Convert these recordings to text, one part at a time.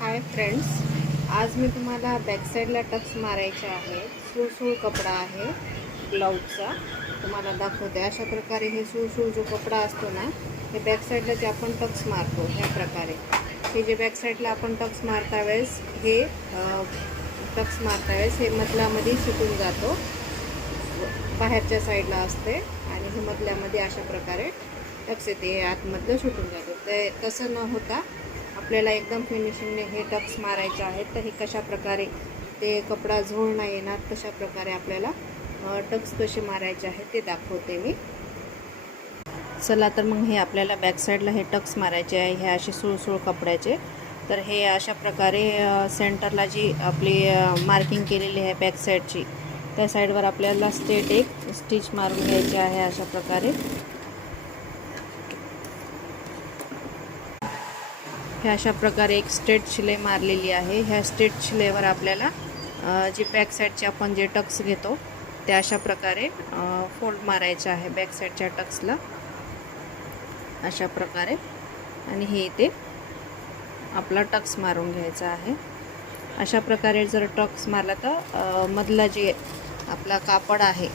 Hi friends, आज मी तुम्हाला back साईडला टक्स मारायचे आहेत. सुळसुळ कपडा आहे ब्लाऊजचा, तुम्हाला दाखवते. अशा प्रकारे हे सुळसुळ जो कपडा असतो ना, हे बॅक साईडला जे आपण टक्स मारतो ह्या प्रकारे, हे जे बॅक साईडला आपण टक्स मारता वेळेस हे टक्स मारता वेळेस हे मधल्यामध्ये सुटून जातो, बाहेरच्या साईडला असते आणि हे मधल्यामध्ये अशा प्रकारे टक्स येते, हे आतमधलं सुटून जातो. ते तसं न होता आपल्याला एकदम फिनिशिंगने हे टक्स मारायचे आहेत. तर हे कशा प्रकारे ते कपडा झोळ नाही येणार, तशा प्रकारे आपल्याला टक्स कसे मारायचे आहेत ते दाखवते मी. चला तर मग हे आपल्याला बॅक साईडला हे टक्स मारायचे आहे, हे असे सुळसुळ कपड्याचे. तर हे अशा प्रकारे सेंटरला जी आपली मार्किंग केलेली आहे बॅक साईडची, त्या साईडवर आपल्याला स्ट्रेट एक स्टिच मारून घ्यायची आहे. अशा प्रकारे ह्या अशा प्रकारे एक स्ट्रेट शिलाई मारलेली आहे. ह्या स्ट्रेट शिलाईवर आपल्याला जी बॅक साईडचे आपण जे टक्स घेतो ते अशा प्रकारे फोल्ड मारायचे आहे बॅक साईडच्या टक्सला, अशा प्रकारे. आणि हे इथे आपला टक्स मारून घ्यायचा आहे. अशा प्रकारे जर टक्स मारला तर मधला जे आपला कापड आहे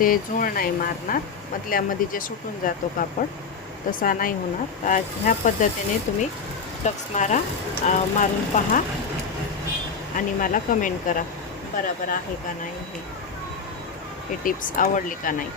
ते झोळ नाही मारणार, मधल्यामध्ये जे सुटून जातो कापड तसा नाही होणार. तर ह्या पद्धतीने तुम्ही टक्स मारून पहा आणि मला कमेंट करा बरोबर आहे का नाही, हे टिप्स आवडली का नाही.